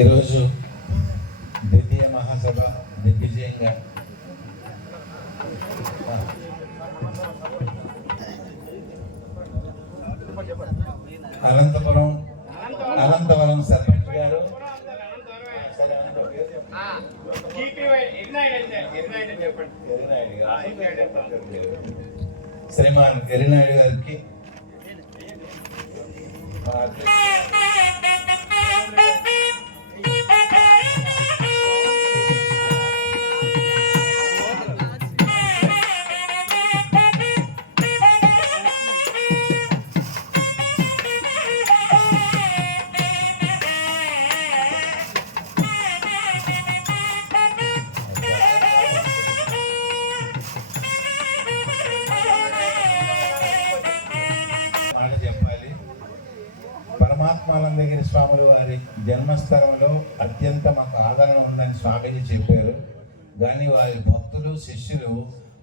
ఈరోజు ద్వితీయ మహాసభ దిగ్విజయంగా. అనంతపురం అనంతపురం సర్పంచ్ గారు. శ్రీమాన్ ఎరినాయుడు గారికి. పరమాత్మానందగిరి స్వాములు వారి జన్మస్థలంలో అత్యంత మాకు ఆదరణ ఉందని స్వామీజీ చెప్పారు. కానీ వారి భక్తులు శిష్యులు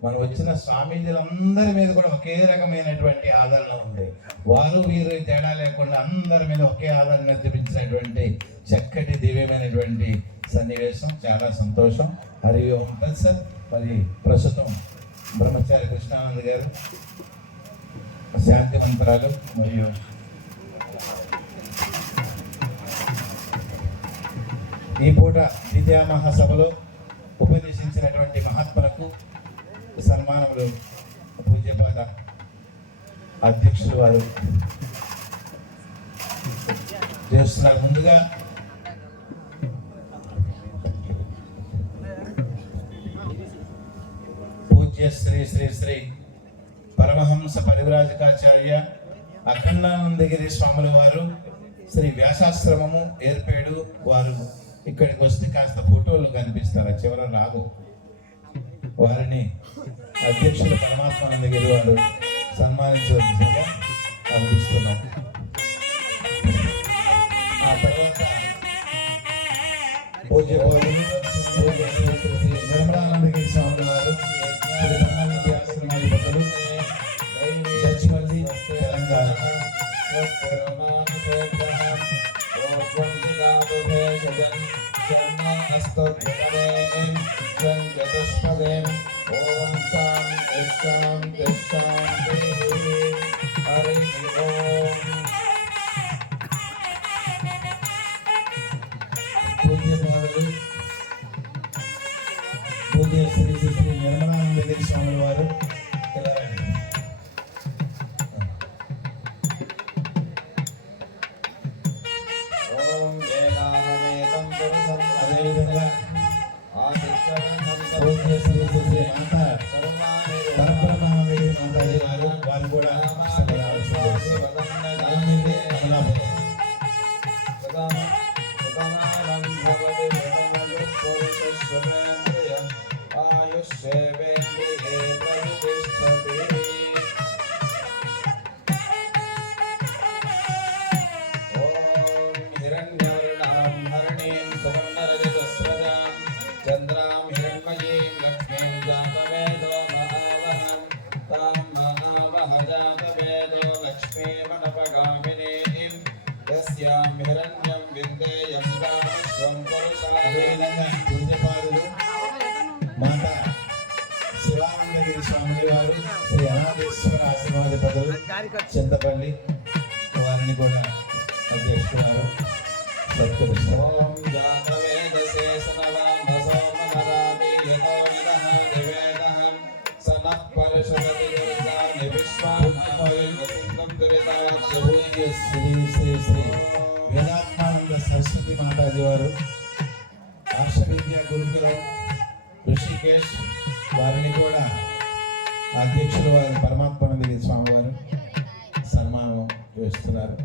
మనం వచ్చిన స్వామీజీలందరి మీద కూడా ఒకే రకమైనటువంటి ఆదరణ ఉంది వారు వీరు తేడా లేకుండా అందరి మీద ఒకే ఆదరణ చూపించినటువంటి చక్కటి దివ్యమైనటువంటి సన్నివేశం. చాలా సంతోషం. హరి ఓం సార్ మరి ప్రస్తుతం బ్రహ్మచారి కృష్ణానంద్ గారు శాంతి మంత్రాలు మరియు ఈ పూట విద్యా మహాసభలో ఉపదేశించినటువంటి మహాత్ములకు సన్మానములు పూజ్యపాద అధ్యక్షులు వారు. చేస్తున్నారు. ముందుగా పూజ్య శ్రీ శ్రీ శ్రీ పరమహంస పరివ్రాజకాచార్య అఖండానందగిరి స్వాముల వారు శ్రీ వ్యాసాశ్రమము ఏర్పేడు వారు. ఇక్కడికి వస్తే కాస్త ఫోటోలు కనిపిస్తారు? చివర రాదు వారిని అధ్యక్షులు పరమాత్మానందగిరి వారు సన్మానించవలసిందిగా అందిస్తున్నాం ఆ తర్వాత పూజ పౌరులు నిర్మలానందగిరి స్వామి వారు శ్రీ బ్రహ్మానంద ఆశ్రమాధిపతులు తెలంగాణ. ఓం పూజ్య శ్రీ శ్రీ శ్రీ మాతా సర్వాణి పరబ్రహ్మానందగిరి మాతాజీ వారు వారు కూడా ఇక్కడికి రావాల్సింది యస్యాం విందేయం రామస్వం మాత శివానందగిరి స్వామి వారు శ్రీ అనాథేశ్వర ఆశీర్వాదపదులు చింతపల్లి వారిని కూడా అధ్యక్షున్నారు సత్కరిస్తారు ఓం జాతవేదసే సనవామసో మనరామి श्री श्री సరస్వతి మాతాజీ వారు రాష్ట్ర విద్యా గురుకులం ఋషికేష్ వారిని కూడా అధ్యక్షులు వారి పరమాత్మానందగిరి స్వామివారు సన్మానం చేస్తున్నారు.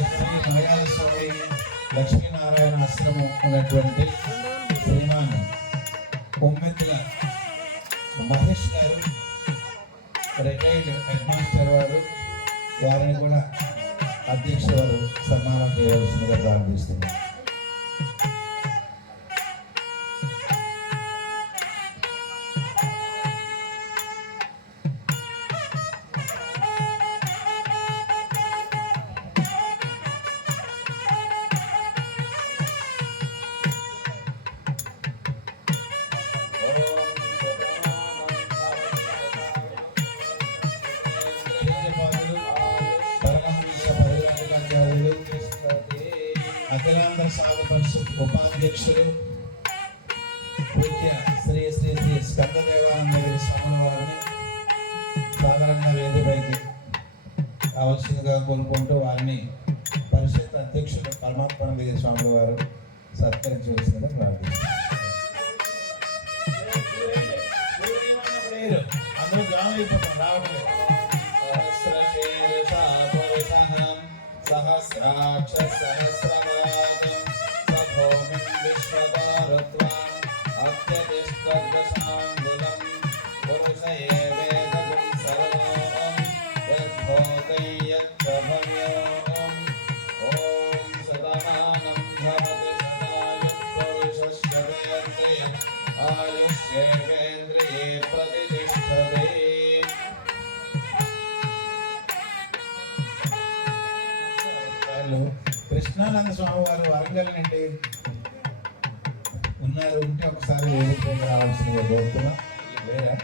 శ్రీ మలయాళ స్వామి లక్ష్మీనారాయణ ఆశ్రమం ఉన్నటువంటి శ్రీమాన్ ఉమ్మెత్తుల మహేష్ గారు రిటైర్డ్ హెడ్ మాస్టర్ వారు వారిని కూడా అధ్యక్షుల వారు సన్మానం చేయవలసిందిగా ప్రారంభిస్తున్నారు సాగు పరిషత్ ఉపాధ్యక్షుడు పూజ్య శ్రీ శ్రీ శ్రీ స్కందదేవాలయ స్వామి వారిని సాధారణ వేదిపైకి రావాల్సిందిగా కోరుకుంటూ వారిని పరిషత్ అధ్యక్షుడు పరమాత్మ దగ్గర స్వామి గారు సత్కరించవలసిందిగా ప్రార్థిస్తున్నారు అందరూ సహస్రాక్ష సహస్ర వాళ్ళు కృష్ణానంద స్వామి వారు వరంగల్ నుండి ఉన్నారు. ఉంటే ఒకసారి వేదిక రావాల్సిందిగా లేదా